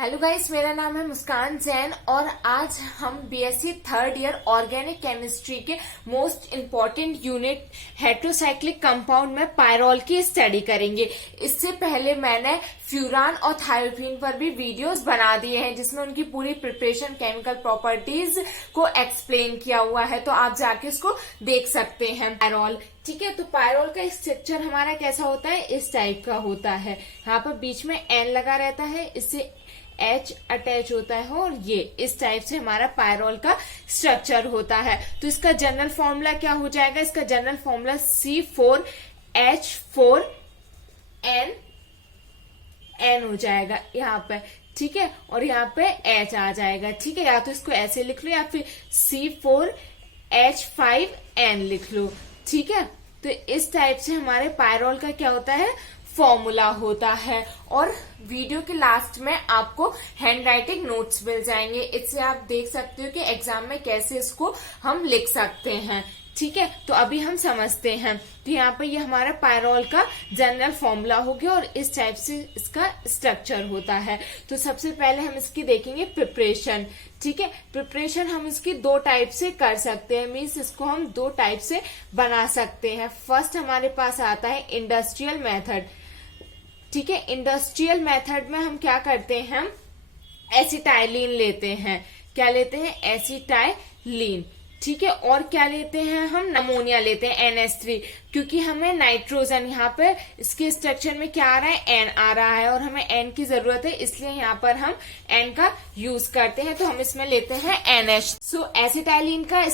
Hello guys, मेरा नाम है मुस्कान जैन और आज हम BSc third year organic chemistry के most important unit heterocyclic compound में पायरोल की स्टडी करेंगे। इससे पहले मैंने फ्यूरान और थायोफीन पर भी वीडियोस बना दिए हैं जिसमें उनकी पूरी प्रिपरेशन, केमिकल प्रॉपर्टीज को एक्सप्लेन किया हुआ है, तो आप जाके उसको देख सकते हैं। पायरोल, ठीक है। तो पायरोल का स्ट्रक्चर हमारा कैसा होता है, इस टाइप का होता है। यहाँ पर बीच में एन लगा रहता है, इससे H अटैच होता है और ये इस टाइप से हमारा पायरोल का स्ट्रक्चर होता है। तो इसका जनरल फॉर्मूला क्या हो जाएगा, इसका जनरल फॉर्मूला C4H4N हो जाएगा यहाँ पे, ठीक है। और यहाँ पे H आ जाएगा, ठीक है। या तो इसको ऐसे लिख लो या फिर C4H5N लिख लो, ठीक है। तो इस टाइप से हमारे पायरोल का क्या होता है, फॉर्मूला होता है। और वीडियो के लास्ट में आपको हैंड राइटिंग नोट्स मिल जाएंगे, इससे आप देख सकते हो कि एग्जाम में कैसे इसको हम लिख सकते हैं, ठीक है। तो अभी हम समझते हैं। तो यहाँ पे ये हमारा पायरोल का जनरल फॉर्मूला हो गया और इस टाइप से इसका स्ट्रक्चर होता है। तो सबसे पहले हम इसकी देखेंगे प्रिपरेशन, ठीक है। प्रिपरेशन हम इसकी दो टाइप से कर सकते हैं, मीन्स इसको हम दो टाइप से बना सकते हैं। फर्स्ट हमारे पास आता है इंडस्ट्रियल मेथड, ठीक है। इंडस्ट्रियल मेथड में हम क्या करते हैं, हम एसिटाइलिन लेते हैं। क्या लेते हैं, एसिटाइलिन, ठीक है। और क्या लेते हैं, हम अमोनिया लेते हैं NH3, क्योंकि हमें नाइट्रोजन, यहाँ पे इसके स्ट्रक्चर में क्या आ रहा है, N आ रहा है और हमें N की जरूरत है, इसलिए यहाँ पर हम N का यूज करते हैं। तो हम इसमें लेते हैं NH। सो एसिटाइलिन का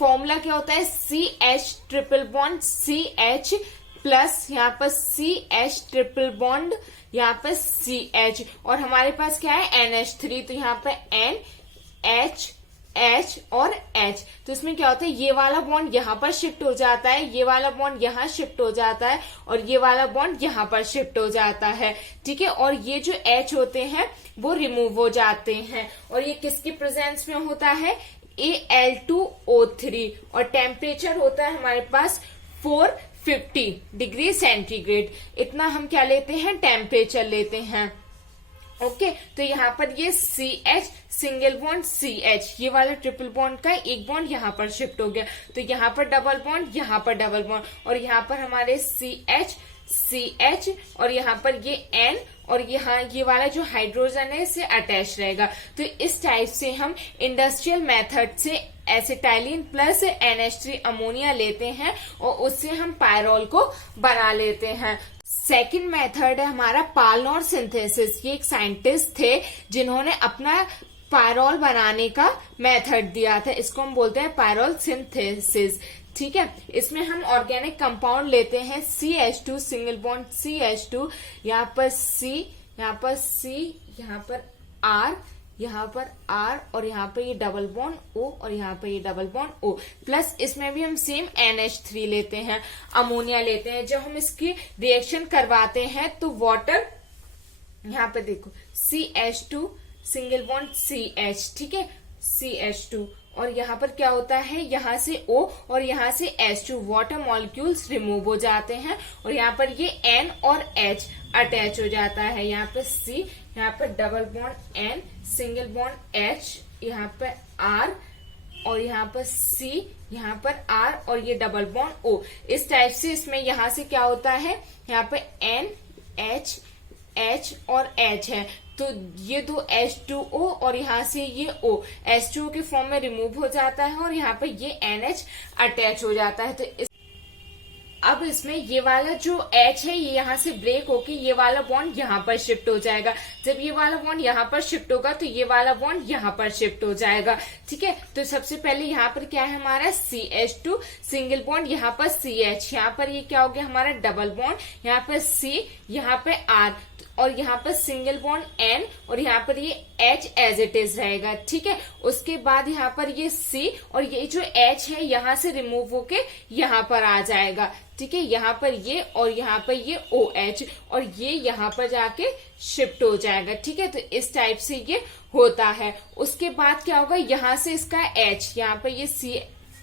फॉर्मूला क्या होता है, CH triple bond CH plus यहाँ पर CH ट्रिपल बॉन्ड यहाँ पर CH, और हमारे पास क्या है NH3, तो यहाँ पे NH H और H। तो इसमें क्या होता है, ये वाला बॉन्ड यहाँ पर शिफ्ट हो जाता है, ये वाला बॉन्ड यहाँ शिफ्ट हो जाता है और ये वाला बॉन्ड यहाँ पर शिफ्ट हो जाता है, ठीक है। और ये जो H होते हैं वो रिमूव हो जाते हैं। और ये किसकी प्रेजेंस में होता है, Al2O3, और टेम्परेचर होता है हमारे पास 450 डिग्री सेंटीग्रेड। इतना हम क्या लेते हैं, टेम्परेचर लेते हैं, ओके। तो यहाँ पर ये CH सिंगल बॉन्ड CH, ये वाला ट्रिपल बॉन्ड का एक बॉन्ड यहाँ पर शिफ्ट हो गया, तो यहाँ पर डबल बॉन्ड, यहाँ पर डबल बॉन्ड, और यहाँ पर हमारे CH और यहाँ पर ये N, और यहाँ ये वाला जो हाइड्रोजन है इससे अटैच रहेगा। तो इस टाइप से हम इंडस्ट्रियल मेथड से एसिटाइलिन प्लस NH3 अमोनिया लेते हैं और उससे हम पायरोल को बना लेते हैं। सेकंड मेथड है हमारा पालनोर सिंथेसिस। ये एक साइंटिस्ट थे जिन्होंने अपना पायरोल बनाने का मेथड दिया था, इसको हम बोलते हैं पायरोल सिंथेसिस, ठीक है। इसमें हम ऑर्गेनिक कंपाउंड लेते हैं CH2 सिंगल बॉन्ड CH2, यहाँ पर C, यहाँ पर C, यहाँ पर R, यहाँ पर R, और यहाँ पर ये डबल बॉन्ड O, और यहाँ पर ये डबल बॉन्ड O, प्लस इसमें भी हम सेम NH3 लेते हैं, अमोनिया लेते हैं। जब हम इसकी रिएक्शन करवाते हैं तो वाटर, यहाँ पे देखो CH2 सिंगल बॉन्ड CH, ठीक है, CH2, और यहाँ पर क्या होता है, यहाँ से O और यहाँ से H2, वाटर मॉलिक्यूल्स रिमूव हो जाते हैं, और यहाँ पर ये N और H अटैच हो जाता है। यहाँ पर C, यहाँ पर double bond N, single bond H, यहाँ पर R, और यहाँ पर C, यहाँ पर R, और ये डबल बॉन्ड O। इस टाइप से इसमें यहाँ से क्या होता है, यहाँ पे N H H और H है, तो ये दो H2O और यहाँ से ये O H2O के फॉर्म में रिमूव हो जाता है और यहाँ पे ये NH अटैच हो जाता है। तो अब इसमें ये वाला जो H है ये यहाँ से ब्रेक होके ये वाला बॉन्ड यहाँ पर शिफ्ट हो जाएगा। जब ये वाला बॉन्ड यहाँ पर शिफ्ट होगा तो ये वाला बॉन्ड यहाँ पर शिफ्ट हो जाएगा, ठीक है। तो सबसे पहले यहाँ पर क्या है हमारा CH2 सिंगल बॉन्ड, यहाँ पर CH, यहाँ पर ये क्या हो गया हमारा डबल बॉन्ड, यहाँ पर C, यहाँ पे R, और यहाँ पर सिंगल बॉन्ड N, और यहाँ पर ये H एज इट इज रहेगा, ठीक है। उसके बाद यहाँ पर ये C, और ये जो H है यहाँ से रिमूव होके यहाँ पर आ जाएगा, ठीक है। यहाँ पर ये और यहाँ पर ये OH, और ये यहाँ पर जाके शिफ्ट हो जाएगा, ठीक है। तो इस टाइप से ये होता है। उसके बाद क्या होगा, यहाँ से इसका H, यहाँ पर ये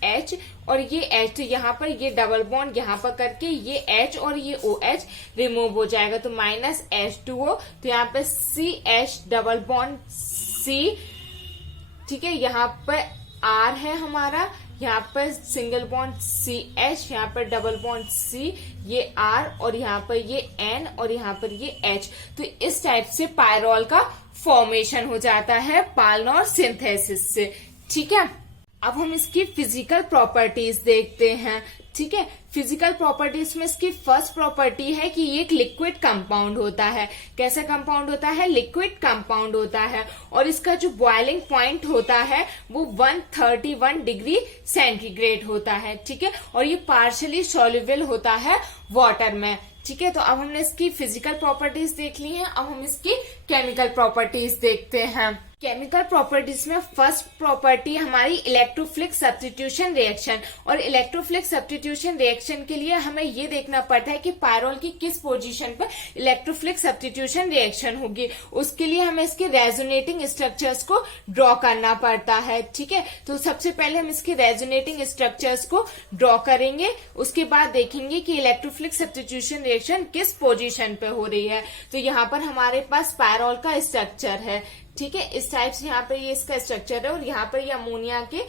H और ये H, तो यहाँ पर ये डबल बॉन्ड यहाँ पर करके ये H और ये OH रिमूव हो जाएगा, तो -H2O, तो यहाँ पे CH डबल बॉन्ड C, ठीक है। यहाँ पर R है हमारा, यहाँ पर सिंगल बॉन्ड CH, यहाँ पर डबल बॉन्ड C, ये R और यहाँ पर ये N और यहाँ पर ये H। तो इस टाइप से पायरोल का फॉर्मेशन हो जाता है पालनॉर सिंथेसिस से, ठीक है। अब हम इसकी फिजिकल प्रॉपर्टीज देखते हैं, ठीक है। फिजिकल प्रॉपर्टीज में इसकी फर्स्ट प्रॉपर्टी है कि ये एक लिक्विड कंपाउंड होता है। कैसा कंपाउंड होता है? लिक्विड कंपाउंड होता है, और इसका जो बॉइलिंग पॉइंट होता है वो 131 डिग्री सेंटीग्रेड होता है, ठीक है। और ये पार्शियली सॉल्युबल होता है वाटर में, ठीक है। तो अब हमने इसकी फिजिकल प्रॉपर्टीज देख ली हैं, अब हम इसकी केमिकल प्रॉपर्टीज देखते हैं। केमिकल प्रॉपर्टीज में फर्स्ट प्रॉपर्टी हमारी इलेक्ट्रोफिलिक सब्स्टिट्यूशन रिएक्शन, और इलेक्ट्रोफिलिक सब्स्टिट्यूशन रिएक्शन के लिए हमें ये देखना पड़ता है कि पायरोल की किस पोजीशन पर इलेक्ट्रोफिलिक सब्स्टिट्यूशन रिएक्शन होगी। उसके लिए हमें इसके रेजोनेटिंग स्ट्रक्चर्स को ड्रॉ करना पड़ता है, ठीक है। तो सबसे पहले हम इसके रेजोनेटिंग स्ट्रक्चर्स को ड्रॉ करेंगे, उसके बाद देखेंगे कि इलेक्ट्रोफिलिक सब्स्टिट्यूशन रिएक्शन किस पोजीशन पे हो रही है। तो यहाँ पर हमारे पास पायरोल का स्ट्रक्चर है, ठीक है। इस टाइप से यहाँ पे ये इसका स्ट्रक्चर है, और यहाँ पर ये अमोनिया के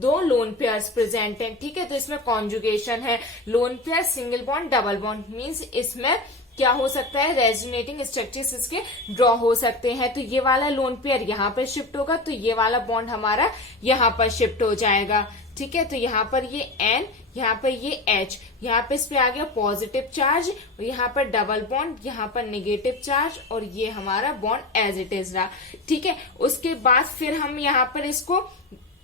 2 लोन पेयर्स प्रेजेंट हैं, ठीक है। तो इसमें कॉन्जुगेशन है, lone pair, single bond, double bond, means इसमें क्या हो सकता है, रेजोनेटिंग स्ट्रक्चर्स इसके ड्रॉ हो सकते हैं। तो ये वाला लोन पेयर यहाँ पर शिफ्ट होगा, तो ये वाला बॉन्ड हमारा यहाँ पर शिफ्ट हो जाएगा, ठीक है। तो यहाँ पर ये N, यहाँ पर ये H, यहाँ पे इस पे आ गया पॉजिटिव चार्ज, और यहाँ पर डबल बॉन्ड, यहाँ पर नेगेटिव चार्ज, और ये हमारा बॉन्ड एज इट इज रहा, ठीक है। उसके बाद फिर हम यहाँ पर इसको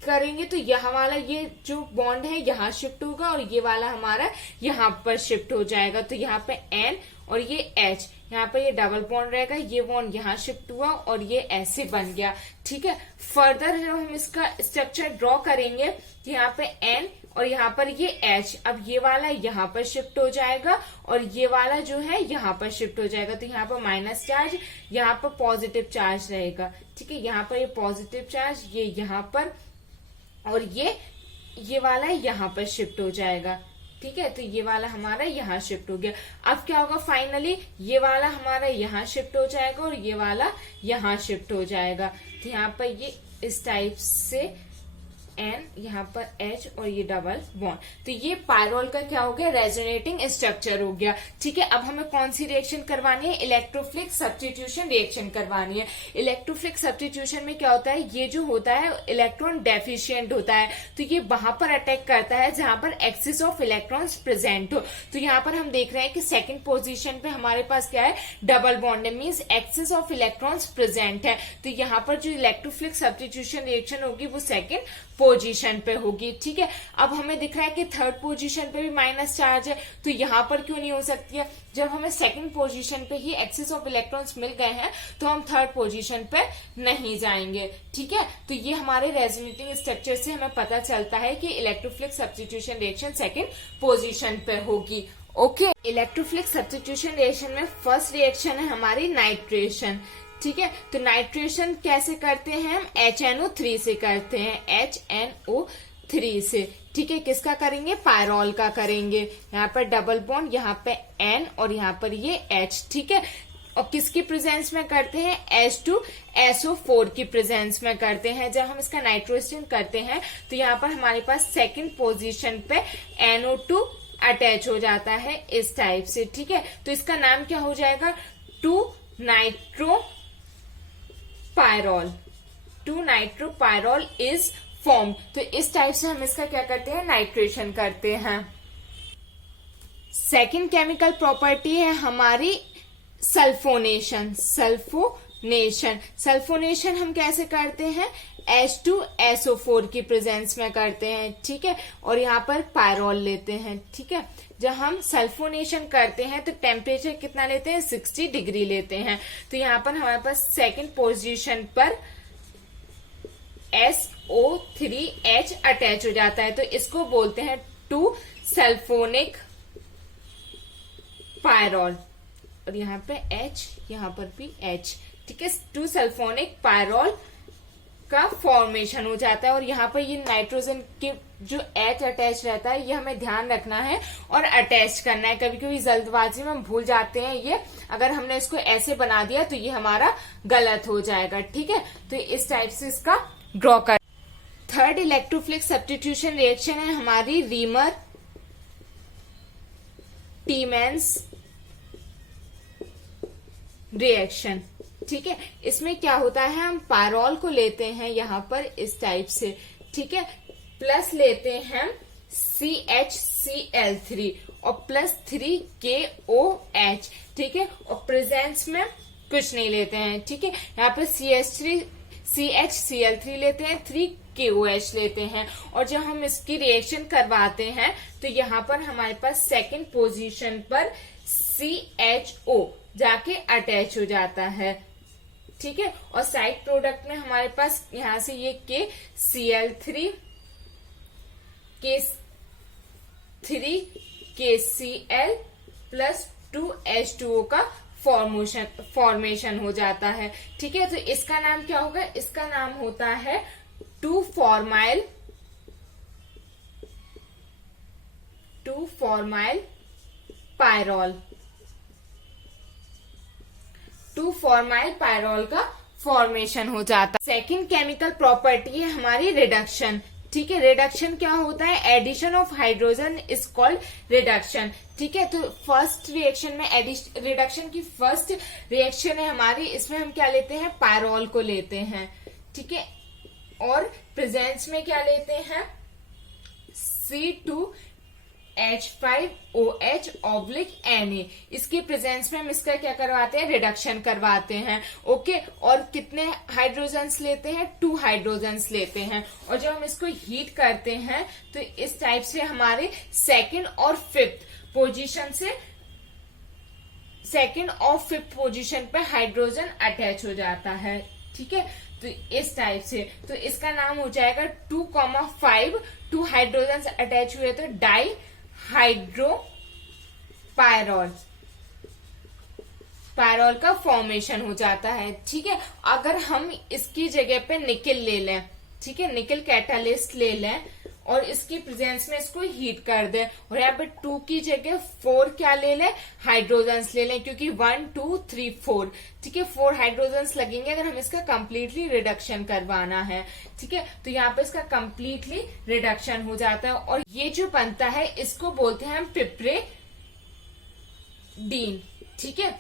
करेंगे, तो यह वाला ये जो बॉन्ड है यहाँ शिफ्ट होगा, और ये वाला हमारा यहाँ पर शिफ्ट हो जाएगा। तो यहाँ पे N और ये H, यहाँ पे ये डबल बॉन्ड रहेगा, ये बॉन्ड यहाँ शिफ्ट हुआ और ये ऐसे बन गया, ठीक है। फर्दर जो हम इसका स्ट्रक्चर ड्रॉ करेंगे, यहाँ पे N और यहाँ पर ये H, अब ये वाला यहाँ पर शिफ्ट हो जाएगा, और ये वाला जो है यहाँ पर शिफ्ट हो जाएगा। तो यहाँ पर माइनस चार्ज, यहाँ पर पॉजिटिव चार्ज रहेगा, ठीक है। यहाँ पर ये पॉजिटिव चार्ज, ये यहाँ पर, और ये वाला यहाँ पर शिफ्ट हो जाएगा, ठीक है। तो ये वाला हमारा यहाँ शिफ्ट हो गया। अब क्या होगा, फाइनली ये वाला हमारा यहाँ शिफ्ट हो जाएगा, और ये वाला यहाँ शिफ्ट हो जाएगा। तो यहाँ पर ये इस टाइप से N, यहाँ पर H और ये डबल बॉन्ड, तो ये पायरोल का क्या हो गया, रेजोनेटिंग स्ट्रक्चर हो गया, ठीक है। अब हमें कौन सी रिएक्शन करवानी है, इलेक्ट्रोफिलिक सब्स्टिट्यूशन रिएक्शन करवानी है। इलेक्ट्रोफिलिक सब्स्टिट्यूशन में क्या होता है, ये जो होता है इलेक्ट्रॉन डेफिशिएंट होता है, तो ये वहां पर अटैक करता है जहां पर एक्सिस ऑफ इलेक्ट्रॉन्स प्रेजेंट हो। तो यहाँ पर हम देख रहे हैं कि सेकंड पोजीशन पे हमारे पास क्या है, डबल बॉन्ड है, means axis of electrons present है। तो यहाँ पर जो इलेक्ट्रोफिलिक सब्स्टिट्यूशन रिएक्शन होगी वो सेकंड पोजीशन पे होगी, ठीक है। अब हमें दिख रहा है कि थर्ड पोजीशन पे भी माइनस चार्ज है, तो यहाँ पर क्यों नहीं हो सकती है, जब हमें सेकंड पोजीशन पे ही एक्सिस ऑफ इलेक्ट्रॉन्स मिल गए हैं तो हम थर्ड पोजीशन पे नहीं जाएंगे, ठीक है। तो ये हमारे रेजोनेटिंग स्ट्रक्चर से हमें पता चलता है कि electrophilic substitution reaction second position पे होगी, ओके। इलेक्ट्रोफिलिक सब्स्टिट्यूशन रिएक्शन में फर्स्ट रिएक्शन है हमारी नाइट्रेशन, ठीक है। तो नाइट्रेशन कैसे करते हैं हम, HNO3 से करते हैं, HNO3 से, ठीक है। किसका करेंगे, पायरोल का करेंगे। यहाँ पर डबल बॉन्ड, यहाँ पे N और यहाँ पर ये H, ठीक है। और किसकी प्रेजेंस में करते हैं, H2SO4 की प्रेजेंस में करते हैं। जब हम इसका नाइट्रोजन करते हैं तो यहाँ पर हमारे पास सेकंड पोजीशन पे NO2 अटैच हो जाता है इस टाइप से, ठीक है। तो इसका नाम क्या हो जाएगा, 2-नाइट्रोपायरोल, 2-नाइट्रोपायरोल इज फॉर्म। तो इस टाइप से हम इसका क्या करते हैं, नाइट्रेशन करते हैं। सेकंड केमिकल प्रॉपर्टी है हमारी सल्फोनेशन। सल्फोनेशन हम कैसे करते हैं, H2SO4 की प्रेजेंस में करते हैं, ठीक है। और यहाँ पर पायरोल लेते हैं, ठीक है। जब हम सल्फोनेशन करते हैं तो टेम्परेचर कितना लेते हैं, 60 डिग्री लेते हैं। तो यहाँ पर हमारे पास सेकंड पोजीशन पर SO3H अटैच हो जाता है, तो इसको बोलते हैं 2-सल्फोनिक पायरोल। और यहाँ पे H, यहाँ पर भी H, ठीक है। 2-सल्फोनिक पायरोल का फॉर्मेशन हो जाता है। और यहाँ पर ये नाइट्रोजन के जो H अटैच रहता है ये हमें ध्यान रखना है और अटैच करना है। कभी कभी जल्दबाजी में हम भूल जाते हैं ये, अगर हमने इसको ऐसे बना दिया तो ये हमारा गलत हो जाएगा। ठीक है, तो इस टाइप से इसका ड्रॉ कर। थर्ड इलेक्ट्रोफिलिक सब्स्टिट्यूशन रिएक्शन है हमारी रीमर टीमेंस रिएक्शन। ठीक है, इसमें क्या होता है, हम पायरोल को लेते हैं यहाँ पर इस टाइप से। ठीक है, प्लस लेते हैं CHCl3 और प्लस 3KOH। ठीक है, और प्रेजेंस में कुछ नहीं लेते हैं। ठीक है, यहाँ पर CHCl3 लेते हैं, 3KOH लेते हैं। और जब हम इसकी रिएक्शन करवाते हैं तो यहाँ पर हमारे पास सेकंड पोजीशन पर CHO जाके अटैच हो जाता है। ठीक है, और साइड प्रोडक्ट में हमारे पास यहां से ये KCl3 KCl प्लस 2H2O का फॉर्मेशन हो जाता है। ठीक है, तो इसका नाम क्या होगा, इसका नाम होता है 2-फॉर्माइल पायरोल। 2-फॉर्माइल पायरोल का फॉर्मेशन हो जाता है। सेकेंड केमिकल प्रॉपर्टी है हमारी रिडक्शन। ठीक है, रिडक्शन क्या होता है, addition of hydrogen is called reduction. ठीक है, तो फर्स्ट रिएक्शन में रिडक्शन की फर्स्ट रिएक्शन है हमारी, इसमें हम क्या लेते हैं, पायरोल को लेते हैं। ठीक है, और प्रेजेंस में क्या लेते हैं, C2H5OH/Na। इसकी प्रेजेंस में हम इसका क्या करवाते हैं, रिडक्शन करवाते हैं। ओके, और कितने हाइड्रोजन्स लेते हैं, 2 हाइड्रोजन्स लेते हैं। और जब हम इसको हीट करते हैं तो इस टाइप से हमारे सेकंड और फिफ्थ पोजीशन पे हाइड्रोजन अटैच हो जाता है। ठीक है, तो इस टाइप से, तो इसका नाम हो जाएगा 2,5 2 हाइड्रोजन अटैच हुए तो डाई हाइड्रोपायरोल का फॉर्मेशन हो जाता है। ठीक है, अगर हम इसकी जगह पे निकल ले लें, ठीक है, निकल कैटालिस्ट ले लें और इसकी प्रेजेंस में इसको हीट कर दें और यहाँ पे 2 की जगह 4 क्या ले लें, हाइड्रोजन्स ले लें, क्योंकि 1 2 3 4, ठीक है, 4 हाइड्रोजन्स लगेंगे अगर हम इसका कंप्लीटली रिडक्शन करवाना है। ठीक है, तो यहाँ पे इसका कंप्लीटली रिडक्शन हो जाता है और ये जो बनता है इसको बोलते हैं हम पिपरेडीन। ठीक है,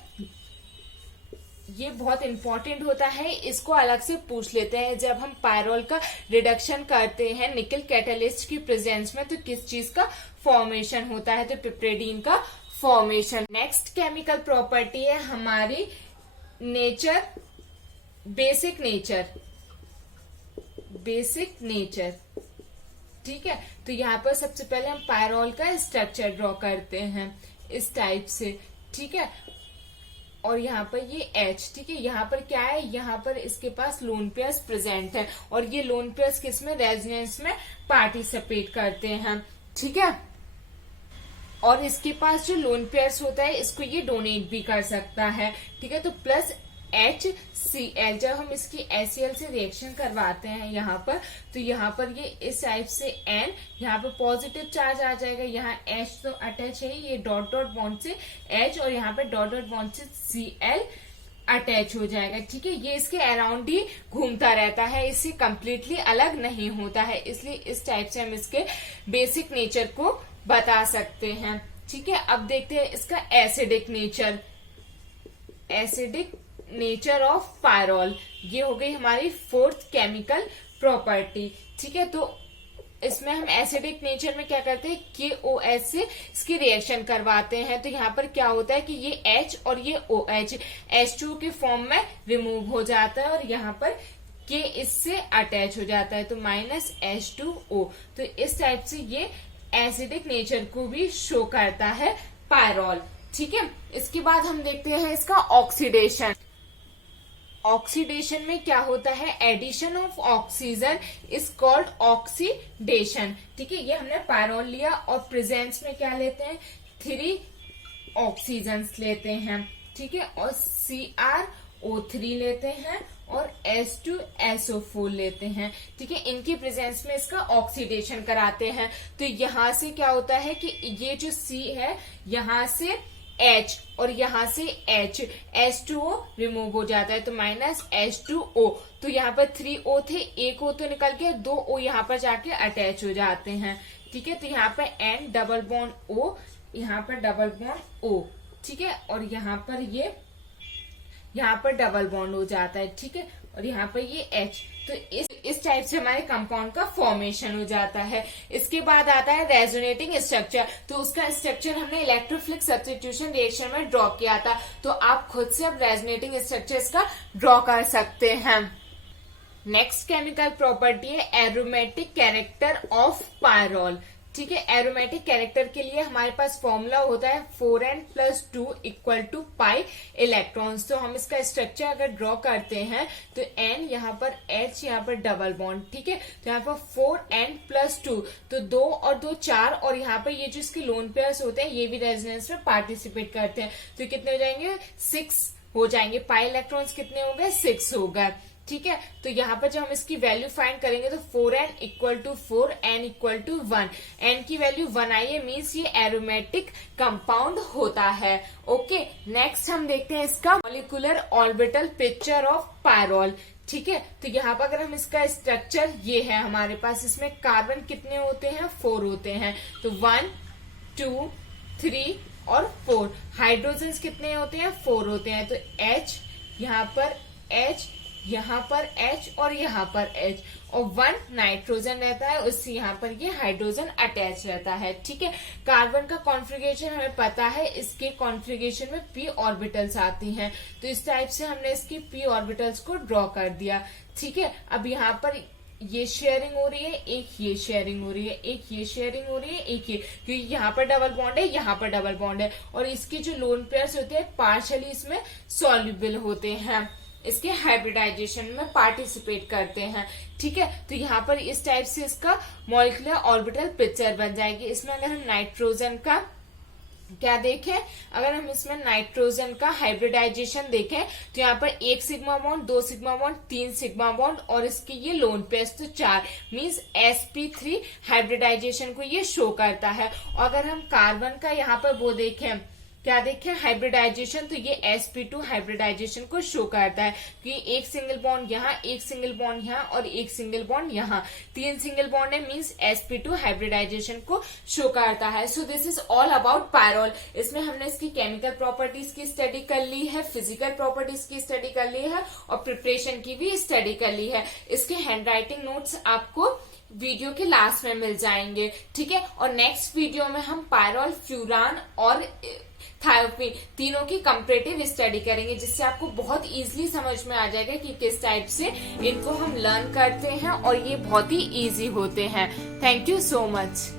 ये बहुत इंपॉर्टेंट होता है, इसको अलग से पूछ लेते हैं। जब हम पायरोल का रिडक्शन करते हैं निकल कैटालिस्ट की प्रेजेंस में तो किस चीज का फॉर्मेशन होता है, तो पिपरेडीन का फॉर्मेशन। नेक्स्ट केमिकल प्रॉपर्टी है हमारी बेसिक नेचर। ठीक है, तो यहाँ पर सबसे पहले हम पायरोल का स्ट्रक्चर ड्रॉ करते हैं इस टाइप से। ठीक है, और यहाँ पर ये H, ठीक है, यहाँ पर क्या है, यहाँ पर इसके पास लोन पेयर्स प्रेजेंट है और ये लोन पेयर्स किसमें, रेजोनेंस में पार्टिसिपेट करते हैं। ठीक है, और इसके पास जो लोन पेयर्स होता है इसको ये डोनेट भी कर सकता है। ठीक है, तो प्लस HCl, जब हम इसकी HCl से रिएक्शन करवाते हैं यहाँ पर, तो यहाँ पर ये इस टाइप से N, यहाँ पर पॉजिटिव चार्ज आ जाएगा, यहाँ H तो अटैच है, ये डॉट डॉट बॉन्ड से H और यहाँ पे डॉट डॉट बॉन्ड से Cl अटैच हो जाएगा। ठीक है, ये इसके अराउंड ही घूमता रहता है, इससे कंप्लीटली अलग नहीं होता है, इसलिए इस टाइप से हम इसके बेसिक नेचर को बता सकते हैं। ठीक है, अब देखते हैं इसका एसिडिक नेचर ऑफ पायरोल। ये हो गई हमारी फोर्थ केमिकल प्रॉपर्टी। ठीक है, तो इसमें हम एसिडिक नेचर में क्या करते हैं, KOH से इसकी रिएक्शन करवाते हैं। तो यहाँ पर क्या होता है कि ये H और ये OH H2 के फॉर्म में रिमूव हो जाता है और यहाँ पर K इससे अटैच हो जाता है, तो -H2O। तो इस टाइप से ये एसिडिक नेचर को भी शो करता है पायरोल। ठीक है, इसके बाद हम देखते हैं इसका ऑक्सीडेशन में क्या होता है, addition of oxygen is called oxidation. ठीक है, ये हमने पायरोल लिया और प्रेजेंस में क्या लेते हैं, 3 ऑक्सीजन लेते हैं। ठीक है, और CrO3 लेते हैं और H2SO4 लेते हैं, ठीक है। इनके प्रेजेंस में इसका ऑक्सीडेशन कराते हैं। तो यहां से क्या होता है कि ये जो C है, यहां से H और यहां से H2O रिमूव हो जाता है, तो -H2O। तो यहाँ पर 3 O थे, एक O तो निकल गया, 2 O यहाँ पर जाके अटैच हो जाते हैं, ठीक है। तो यहाँ पर N डबल बॉन्ड O, यहाँ पर डबल बॉन्ड O, ठीक है। और यहाँ पर डबल बॉन्ड हो जाता है, ठीक है। और यहाँ पर ये H। तो इस टाइप से हमारे कंपाउंड का फॉर्मेशन हो जाता है। इसके बाद आता है रेजोनेटिंग स्ट्रक्चर। तो उसका स्ट्रक्चर हमने इलेक्ट्रोफिलिक सब्स्टिट्यूशन रिएक्शन में ड्रॉ किया था। तो आप खुद से अब रेजोनेटिंग स्ट्रक्चर इसका ड्रॉ कर सकते हैं। नेक्स्ट केमिकल प्रॉपर्टी है एरोमेटिक कैरेक्टर ऑफ पायरोल, ठीक है। एरोमेटिक कैरेक्टर के लिए हमारे पास फॉर्मूला होता है 4n+2 = पाई इलेक्ट्रॉन्स। तो हम इसका स्ट्रक्चर अगर ड्रॉ करते हैं तो n यहाँ पर H, यहाँ पर डबल बॉन्ड, ठीक है। तो यहाँ पर 4n+2, तो 2 और 2 4, और यहाँ पर ये जो इसके लोन पेयर्स होते हैं ये भी रेजोनेंस में पार्टिसिपेट करते हैं। तो कितने हो जाएंगे? 6 हो जाएंगे। पाई इलेक्ट्रॉन्स कितने हो गए? 6 हो गए, ठीक है। तो यहाँ पर जब हम इसकी वैल्यू फाइंड करेंगे तो 4n = 4, n = 1, n की वैल्यू 1 आई है, मीन्स ये एरोमेटिक कंपाउंड होता है। ओके, नेक्स्ट हम देखते हैं इसका molecular orbital picture of pyrrole, ठीक है। तो यहाँ पर अगर हम इसका स्ट्रक्चर, ये है हमारे पास, इसमें कार्बन कितने होते हैं? 4 होते हैं। तो 1 2 3 और 4। हाइड्रोजन कितने होते हैं? 4 होते हैं। तो H, यहाँ पर H, यहाँ पर H और यहाँ पर H, और 1 नाइट्रोजन रहता है, उससे यहाँ पर ये हाइड्रोजन अटैच रहता है, ठीक है। कार्बन का कॉन्फ़िगरेशन हमें पता है, इसके कॉन्फ़िगरेशन में p ऑर्बिटल्स आती हैं। तो इस टाइप से हमने इसकी p ऑर्बिटल्स को ड्रॉ कर दिया, ठीक है। अब यहाँ पर ये शेयरिंग हो रही है, एक ये शेयरिंग हो रही है, एक ये शेयरिंग हो रही है, एक ये, क्योंकि यहाँ पर डबल बॉन्ड है, यहाँ पर डबल बॉन्ड है, और इसके जो लोन पेयर्स होते हैं पार्शियली इसमें सॉल्युबल होते हैं, इसके हाइब्रिडाइजेशन में पार्टिसिपेट करते हैं, ठीक है। तो यहाँ पर इस टाइप से इसका मॉलिक्यूलर ऑर्बिटल पिक्चर बन जाएगी। इसमें अगर हम नाइट्रोजन का क्या देखें, अगर हम इसमें नाइट्रोजन का हाइब्रिडाइजेशन देखें तो यहाँ पर 1 sigma bond, 2 sigma bond, 3 sigma bond, और इसके ये लोन पेयर्स तो 4, मींस sp3 हाइब्रिडाइजेशन को ये शो करता है। और अगर हम कार्बन का यहाँ पर वो देखें, क्या देखें, हाइब्रिडाइजेशन, तो ये sp2 हाइब्रिडाइजेशन को शो करता है कि एक सिंगल बॉन्ड यहाँ, एक सिंगल बॉन्ड यहाँ और एक सिंगल बॉन्ड यहाँ, 3 सिंगल बॉन्ड है, मींस sp2 हाइब्रिडाइजेशन को शो करता है। So this is all about pyrrole. इसमें हमने इसकी केमिकल प्रॉपर्टीज की स्टडी कर ली है, फिजिकल प्रॉपर्टीज की स्टडी कर ली है, और प्रिपरेशन की भी स्टडी कर ली है। इसके हैंड राइटिंग नोट्स आपको वीडियो के लास्ट में मिल जाएंगे, ठीक है। और नेक्स्ट वीडियो में हम पायरोल, फ्यूरान और थायोपीन तीनों की कंपैरेटिव स्टडी करेंगे, जिससे आपको बहुत इजीली समझ में आ जाएगा कि किस टाइप से इनको हम लर्न करते हैं, और ये बहुत ही इजी होते हैं। Thank you so much.